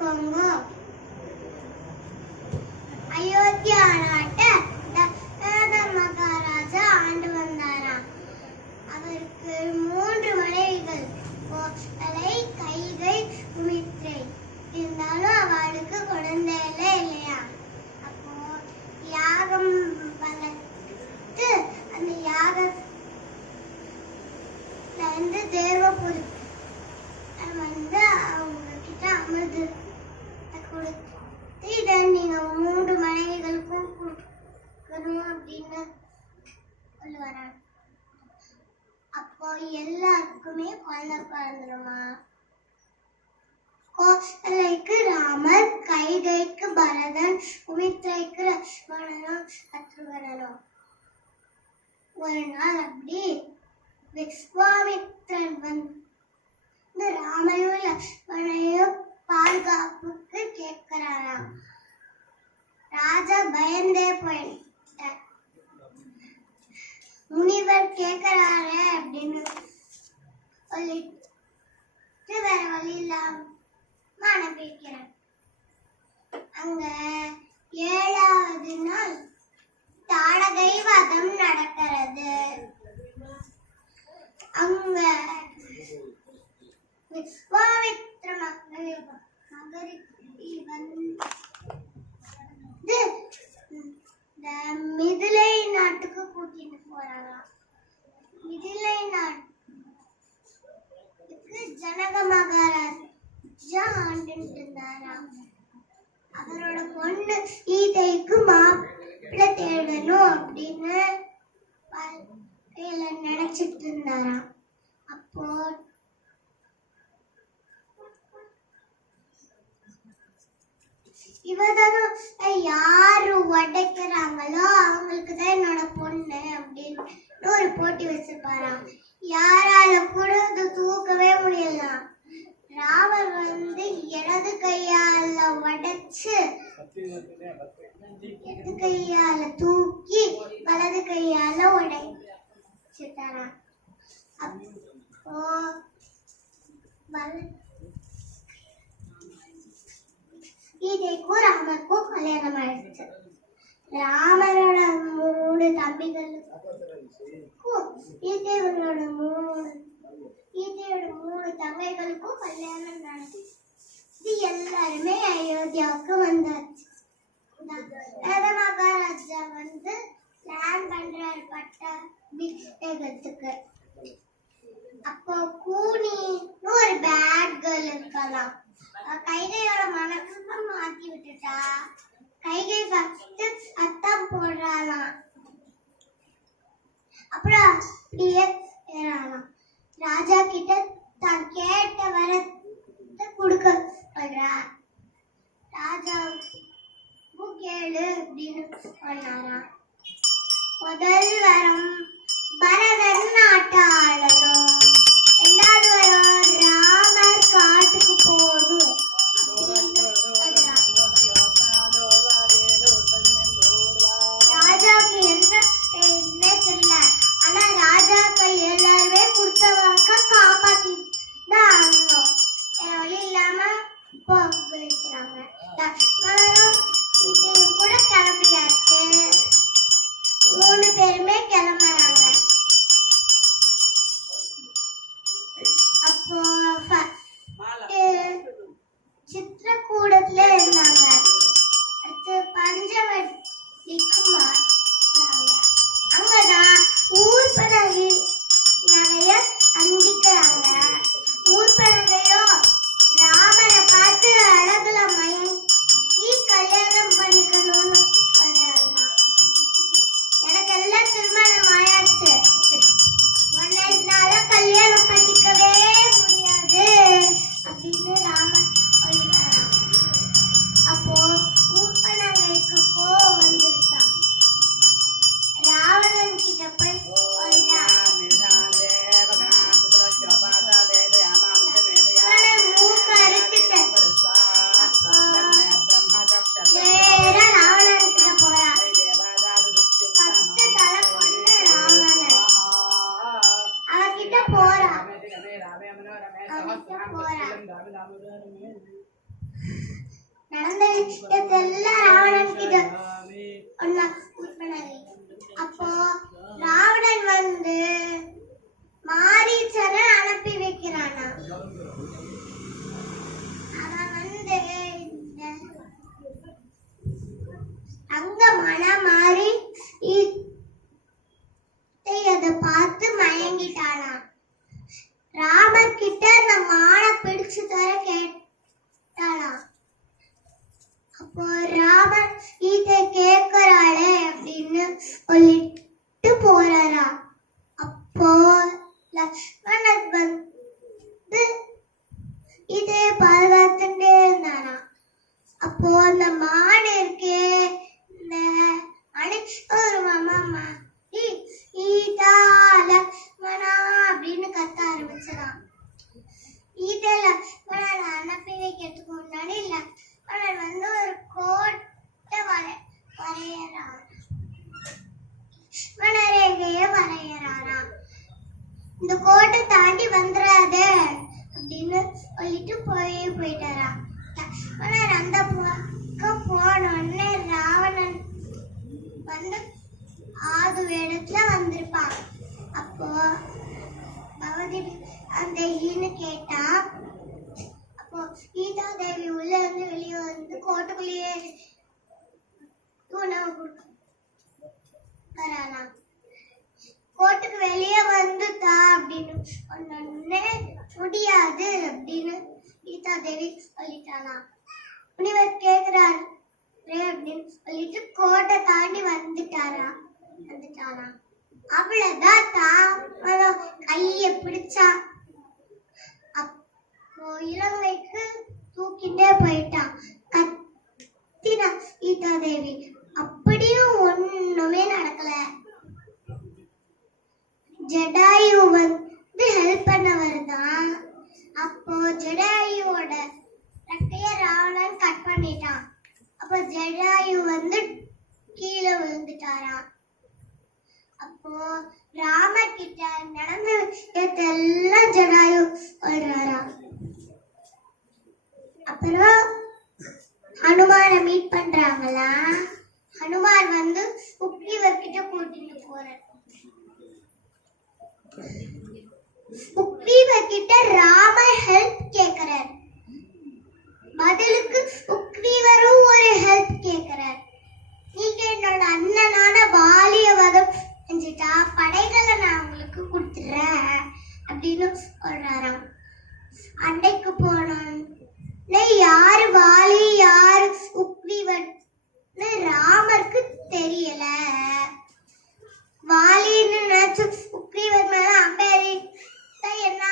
வச்சுக்கோங்க. அயோத்தியா நாட்டை மகாராஜா ஆண்டு வந்தாராம். அவருக்கு 3 மனைவிகள், கோசலை, கைகை, சுமித்ரை. இருந்தாலும் அவளுக்கு குழந்தைகளே இல்லையா. அப்போ யாகம் வளர்த்து அந்த யாகத்துல தேவபுரி அவங்க கிட்ட அமிர்து கொடுத்து இதை நீங்க 3 மனைவிகளுக்கும் கொடுக்கணும் அப்படின்னு சொல்லுவாராம். அப்போ எல்லாருக்குமே குழந்தை பிறந்துருமா. கோசலைக்கு ராமர், கைகைக்கு பரதன், சுமித்ரைக்கு லட்சுமணனும் சத்ருகனும். ஒரு நாள் அப்படி விஸ்வாமித்திரன் வந்து ராமையும் லட்சுமணையும் பாதுகாப்புக்கு கேட்கிறாராம். ராஜா பயந்தே போயிட்டார். முனிவர் கேட்கிறாரு அப்படின்னு சொல்லிட்டு வேற வழி இல்லாம அனுப்பிக்கிறார். அங்க 7வது நாள் தாடகை வதம் நடக்கிறது. அங்க விஸ்வாமித்ர மகரிஷி வந்து மிதிலை நாட்டுக்கு கூட்டிட்டு போறாங்களாம். மிதிலை நாட்டுக்கு ஜனக மகாராஜா ஆண்டுட்டு இருந்தாராம். அவரோட பொண்ணு சீதைக்கு மாப்பிள்ளை தேடணும் அப்படின்னு நினைச்சிட்டு இருந்தாராம். அப்போ இவதானும் யாரு உடைக்கிறாங்களோ அவங்களுக்கு தான் என்னோட பொண்ணு அப்படின்னு ஒரு போட்டி வச்சிருப்பாராம். யாரால கூட அது தூக்கவே முடியலாம். ராமர் வந்து இடது கையால உடைச்சு இடது கையால தூக்கி வலது கையால உடைச்சிட்டாராம். அப்போ சீதைக்கும் ராமருக்கும் கல்யாணம் ஆயிடுச்சு. ராமரோட 3 தம்பிகளுக்கும் சீதையோட 3 தங்கைகளுக்கும் கல்யாணம் நடந்துச்சு. எல்லாருமே அயோத்தியாவுக்கு வந்தாச்சு. மகாராஜா வந்து பிளான் பண்றாரு பட்டாபிஷேகத்துக்கு. அப்போ கூனின்னு ஒரு பேட் கேர்ள் இருக்கலாம். கைகையோட மனசை மாத்தி விட்டுட்டா. கைகை ஃபர்ஸ்ட் சத்தம் போடுறாளாம். அப்புறம் அப்படியே ஏறாளாம். ராஜா கிட்ட தான் கேட்ட வரத்தை கொடுக்க சொல்றா. ராஜா கேளு அப்படின்னு சொன்னாராம். முதல் வரம் பரதன் நாட்டை ஆளணும். 2வது வரம் ராமர் காட்டுக்கு போகணும். ராஜாவுக்கு என்ன தெரியல. ஆனா ராஜாக்கள் எல்லாருமே கொடுத்த வாக்க காப்பாத்தி தான் ஆகணும். வழி இல்லாம போயிடுச்சாங்க. லட்சுமணனும் சீதையும் கூட கிளம்பியாச்சு. 3 பேருமே கிளம்புறாங்க. அப்போ சித்திரக்கூடத்துல இருந்தாங்க. அடுத்து பஞ்சவட்டிக்கு மாறாங்க. அங்கதான் ஊர்பனகை நகைய சந்திக்கிறாங்க. ஊர்பனகையோ ராமரை பார்த்து அழகுல மயங்கி கல்யாணம் பண்ணிக்கணும்னு சொல்றாங்க. எனக்கு எல்லாம் திருமணம் ஆயாச்சு. உன்னைனால கல்யாணம் பண்ணிக்கவே முடியாது அப்படின்னு ராமன் சொல்லிட்டாராம். அப்போ ஊர்பனகைக்கு கோவம் வந்துருச்சான். ராவணன் கிட்ட போய் போறா. நடந்த விஷயத்தெல்லாம் ராவணன் கிட்ட ஒன்னா பண்ணாரு. அப்போ ராவணன் வந்து மாரீச்சனை அனுப்பி வைக்கிறானா. அவன் வந்து அங்க மன மாறி அதை பார்த்து மயங்கிட்டானா. ராமர் கிட்ட அந்த மானை பிடிச்சு தர கேட்டானா. அப்போ ராமர் இதை கேட்கிறாளே அப்படின்னு சொல்லிட்டு போறாரா. அப்போ லக்ஷ்மணன் வந்து இதே பாதுகாத்துட்டே இருந்தாரா. அப்போ அந்த மாடு இருக்கே இந்த ஒரு மாமா ஈதா லக்ஷ்மணா அப்படின்னு கத்த ஆரம்பிச்சதான். ஈதா லக்ஷ்மணன் அனுப்பி வைக்கிறதுக்கு முன்னாடி லக்ஷ்மணன் வந்து ஒரு கோட்டை வரையறாரா. லக்ஷ்மணரேகைய வரையறாரா. இந்த கோட்டை தாண்டி வந்துடாதே அப்படின்னு சொல்லிட்டு போயிட்டாரா. லக்ஷ்மணர் அந்த பக்கம் போனோடனே ராவணன் வந்து ஆது இடத்துல வந்திருப்பான். அப்போ பகவதி அந்த ஈன்னு கேட்டா. அப்போ சீதா தேவி உள்ள இருந்து வெளியே வந்து கோட்டைக்குள்ளேயே உணவு கொடுக்கறானா. கோட்டுக்கு வெளியே வந்துட்டா அப்படின்னு சொன்னே முடியாது அப்படின்னு சீதா தேவி சொல்லிட்டானா. முனிவர் கேக்குறாரு அப்படின்னு சொல்லிட்டு கோட்டை தாண்டி வந்துட்டானா. அவ்வளவுதான் தாமதம் கைய பிடிச்சா. அப்போ இலங்கைக்கு தூக்கிட்டே போயிட்டான். கத்தினா சீதா தேவி. அப்படியும் ஒண்ணுமே நடக்கல. ஜடாயு வந்து ஹெல்ப் பண்ணவர் தான். அப்போ ஜடாயுவோட ரெக்கைய ராவணன் கட் பண்ணிட்டான். அப்போ ஜடாயு வந்து கீழே விழுந்துட்டாரா. அப்போ ராமர் கிட்ட நடந்த விஷயத்தெல்லாம் ஜடாயு சொல்றாரா. அப்புறம் ஹனுமான மீட் பண்றாங்களா. ஹனுமான் வந்து சுக்ரீவர் கிட்ட கூட்டிட்டு போறார். சுக்ரீவர் கிட்ட ராமர் ஹெல்ப் கேக்குறார். பதிலுக்கு சுக்ரீவரும் ஒரு ஹெல்ப் கேக்குறார். நீங்க என்னோட அண்ணனான வாலிய வதம் செஞ்சுட்டா படைகளை நான் உங்களுக்கு கொடுத்துறேன் அப்படின்னு சொல்றாராம். அன்னைக்கு போனோன்னு யாரு வாலி யாரு சுக்ரீவன்னு ராமருக்கு தெரியல. வாலின்னு நினைச்சு சுக்ரீவர் மேல அம்பேரி என்ன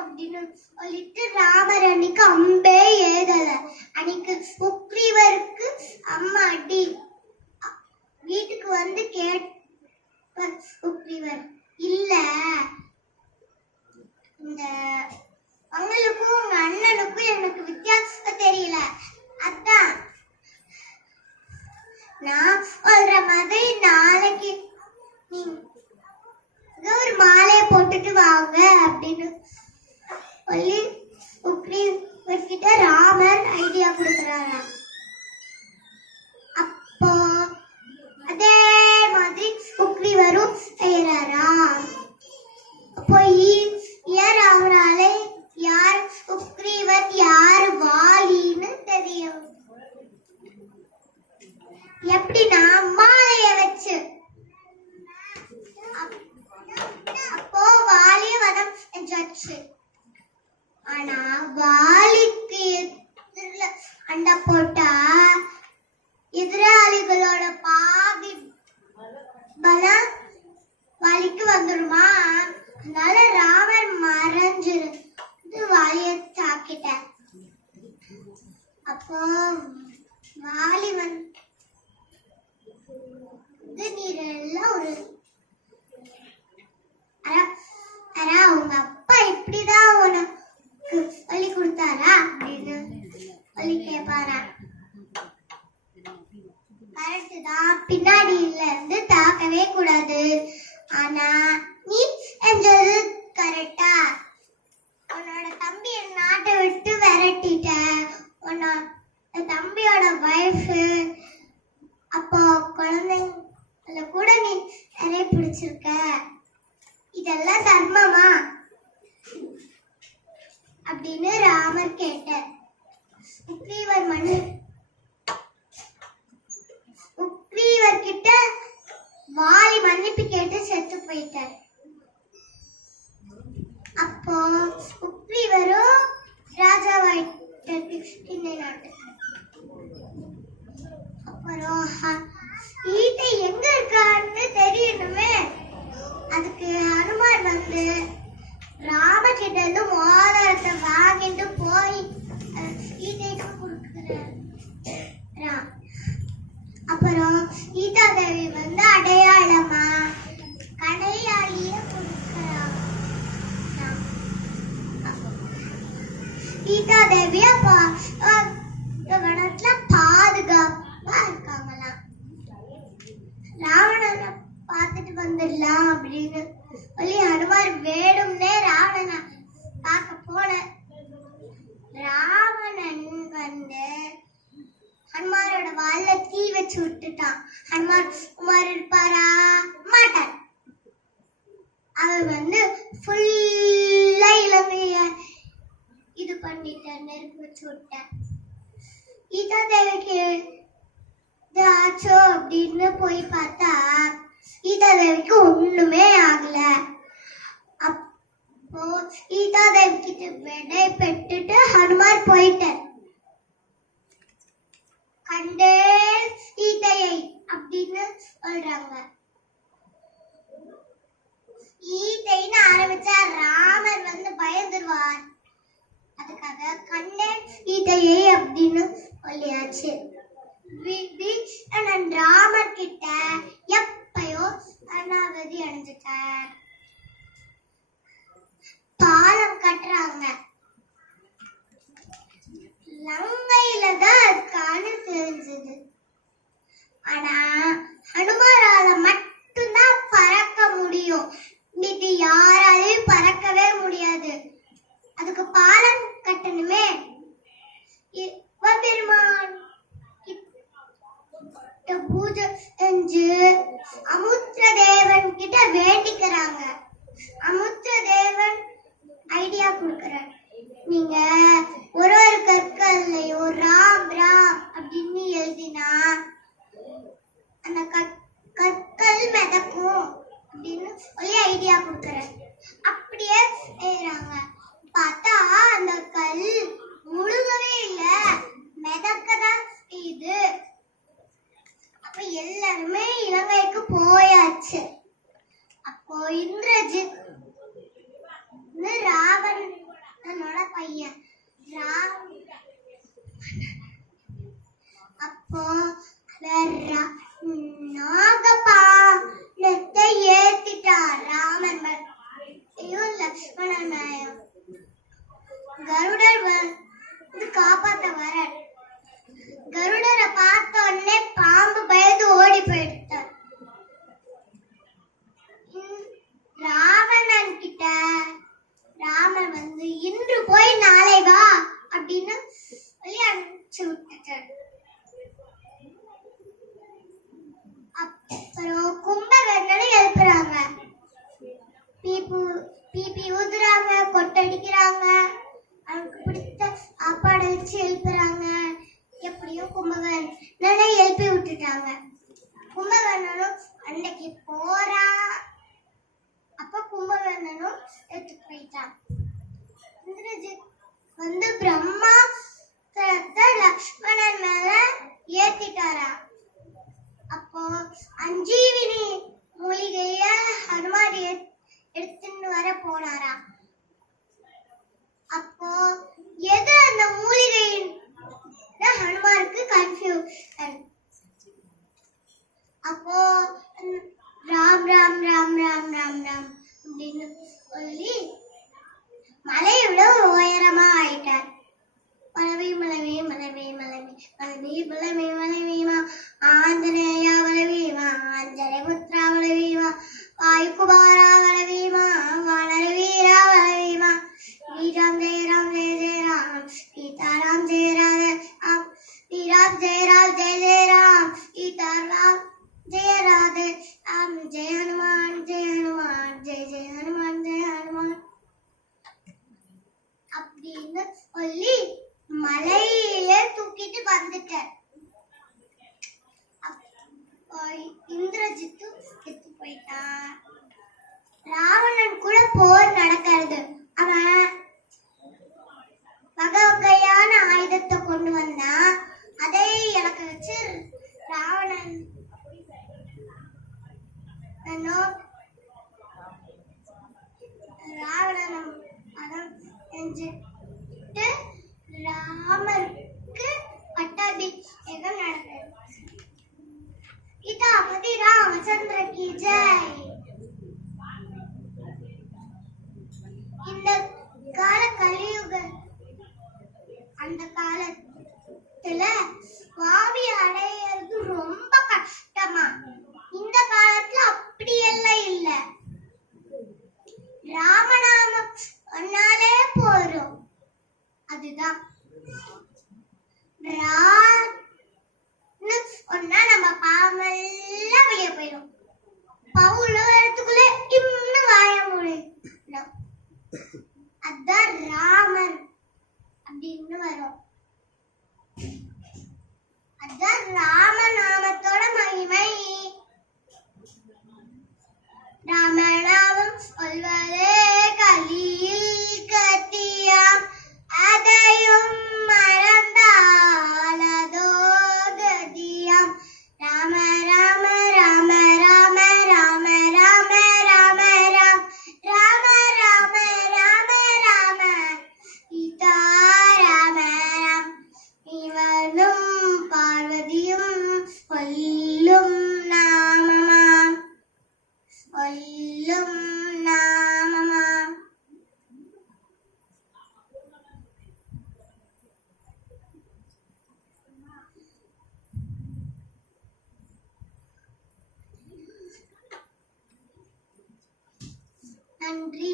அப்படின்னு சொல்லிட்டு ராமர் அன்னைக்கு அம்பே ஏதல. அன்னைக்கு சுக்ரீவருக்கு அம்மா அடி. வீட்டுக்கு வந்து கேட்ட சுக்ரீவர் இல்ல இந்த அவங்களுக்கும் உங்க அண்ணனுக்கும் எனக்கு வித்தியாசம் தெரியல. அதான் நான் சொல்ற மாதிரி நாளைக்கு நீங்க ஒரு மாலையை போட்டுட்டு வாங்க அப்படின்னு சொல்லி சுக்ரீவர் கிட்ட ராமர் ஐடியா கொடுக்குறாரா. அப்போ அதே மாதிரி சுக்ரீவரும் செய்யறாரா. அப்போ அவரால யார் சுக்ரீவர் யார் வாலின்னு தெரியும். எப்படின்னா மாலைய வச்சு. அப்போ வாலிய வதம் செஞ்சாச்சு. ஆனா வாலிக்கு எதிரில அண்டை போட்டா எதிராளிகளோட பாதி பலம் வாலிக்கு வந்துடுமா. அதனால ராமர் மறைஞ்சிருந்து வாலிய தாக்கிட்ட. அப்போ வாலி வந்து நீரெல்லாம் ஒரு உங்க அப்பா இப்படிதான் உனக்கு சொல்லி கொடுத்தாரா அப்படின்னு சொல்லி கேட்பாரா. கரெக்ட் தான், பின்னாடியில இருந்து தாக்கவே கூடாது. ஆனா நீ செஞ்சது கரெக்டா. உன்னோட தம்பி நாட்டை விட்டு விரட்டிட்ட. ஈட்டை எங்க இருக்கான்னு தெரியணுமே. அதுக்கு ஹனுமான் வந்து ராமகிட்ட இருந்து மோதிரத்தை வாங்கிட்டு போய் ஈட்டைக்கு கொடுக்குறாரு. அப்புறம் சீதா தேவி வந்து அடையாளமா கடையாளிய கொடுக்கிறாங்க. சீதா தேவி வனத்துல பாதுகாப்பா இருக்காங்களாம். ராவணனை பார்த்துட்டு வந்துடலாம் அப்படின்னு சொல்லி ஹனுமான் வேணும்னே ராவணனை பார்க்க போன. ராவணன் வந்து ஹனுமாரோட வால்ல தீ வச்சு விட்டுட்டான். ஹனுமான் குமார் இருப்பாரா? மாட்டார். அவர் வந்து ஃபுல்லா இலங்கைய இது பண்ணிட்டார், நெருப்பு வச்சு விட்டார். சீதா தேவிக்கு ஆச்சோ அப்படின்னு போய் பார்த்தா சீதா தேவிக்கு ஒண்ணுமே ஆகல. அப்போ சீதா தேவி கிட்ட விடை பெற்றுட்டு ஹனுமார் போயிட்டார். கண்டே சீதையை அப்படின்னு சொல்றாங்க. ஈட்டைன்னு ஆரம்பிச்சா ராமர் வந்து பயந்துருவார். அதுக்காக கண்டே சீதையை அப்படின்னு சொல்லியாச்சு. ராமர் கிட்ட எப்பயோ அனாகதி அடைஞ்சிட்டார். பாலம் கட்டுறாங்க. லங்கையில தான் இருக்கான்னு தெரிஞ்சது. ஆனா ஹனுமாரால மட்டும்தான் பறக்க முடியும். இது யாராலையும் பறக்கவே முடியாது. அதுக்கு பாலம் கட்டணுமே. பெருமான் பூஜை செஞ்சு அமுத்திர தேவன் கிட்ட வேண்டிக்கிறாங்க. அமுத்திர தேவன் ஐடியா கொடுக்கிறார். நீங்க ஒரு ஒரு கற்கள்லையும் ராம் ராம் அப்படின்னு எழுதினா அந்த கற்கள் மிதக்கும் அப்படின்னு சொல்லி ஐடியா கொடுக்கிறார். அப்படியே செய்யறாங்க. பார்த்தா அந்த கல் முழுகவே இல்லை, மிதக்கதான் செய்யுது. அப்ப எல்லாருமே இலங்கைக்கு போயாச்சு. அப்போ இந்திரஜித் ராவணனோட பையன் அப்போ நாகபாணத்தை ஏத்திட்டார் ராமன் லக்ஷ்மணன். கருடர் வந்து காப்பாத்த வர. கருடரை பார்த்த உடனே பாம்பு பயந்து ஓடி போயிட்டார். ராவணன் கிட்ட ராமர் வந்து இன்று போய் நாளை வா அப்படின்னு சொல்லி அனுப்பிச்சு விட்டுட்டார். அப்புறம் கும்பகர்ணனை எழுப்புறாங்க. பீப்பி ஊதுறாங்க, கொட்டடிக்கிறாங்க, அவனுக்கு பிடித்த சாப்பாடு வச்சு எழுப்புறாங்க. எப்படியும் கும்பகர்ணனை எழுப்பி விட்டுட்டாங்க. கும்பகர்ணனும் அன்னைக்கு போறா. அப்ப கும்பகர்ணனும் எடுத்து போயிட்டான். இந்திரஜித் வந்து பிரம்மாஸ்திரத்தை லக்ஷ்மணன் மேல ஏத்திட்டாரா. அப்போ அஞ்சீவினி மூலிகைய ஹனுமான் எடுத்துன்னு வர போனாரா. அப்போ எது அந்த மூலிகையின் ஹனுமாருக்கு கன்ஃபியூஷன். அப்போ ராம் ராம் ராம் ராம் ராம் ராம் அப்படின்னு சொல்லி மலையை விட உயரமா ஆயிட்டார். மலவே மலவே மலவே மலவே மலவே மலவே மலவேமா ஆஞ்சநேயா மலவேமா ஆஞ்சநேய புத்ரா மலவேமா வாயுகுமாரா மலவேமா வானரவீரா மலவேமா ஸ்ரீராம் ஜெய ராம் ஜெய ஜெய ராம் சீதாராம் ஜெய ராம் ஸ்ரீராம் ஜெய ராம் ஜெய ஜெய ராம் சீதாராம் ஜெய ராதே ராம் ஜெய ஹனுமான் ஜெய ஹனுமான் ஜெய ஜெய ஹனுமான் ஜெய ஹனுமான் அப்படின்னு சொல்லி மலையிலே தூக்கிட்டு வந்துட்டார். இந்திரஜித்து செத்து போயிட்டான். ராவணன் கூட போர் நடக்கிறது. அவன் வகை வகையான ஆயுதத்தை கொண்டு வந்தான். அதை எனக்கு வச்சு ராவணன் அபிஷேகம் நடந்தது. சீதாபதி ராமச்சந்திர கி ஜெய். இந்த கால கலியுக அந்த காலத்துல சுவாமி அடையிறது ரொம்ப கஷ்டமா. இந்த காலத்துல அப்படி எல்லாம் இல்ல. ராமநாமம் சொன்னாலே போறோம். அதுதான் சொன்னா நம்ம பாவமெல்லாம் வெளியே போயிடும். பவுல இடத்துக்குள்ள இன்னும் வாய முடியும். அதான் ராமன் அப்படின்னு வரும். அதான் ராமநாமத்தோட மகிமை. ராமநாமம் சொல்வதே கலியில் கத்தியாம். அதையும் மறந்தால் அதோ கதியாம். ராம ராம ராம ராம ராம ராம ராம ராம். ராம ராம ராம ராம சீதா ராம ராம். இவனும் பார்வதியும் சொல்லும் நாமமாம். சொல்லும் நாமமாம். நன்றி.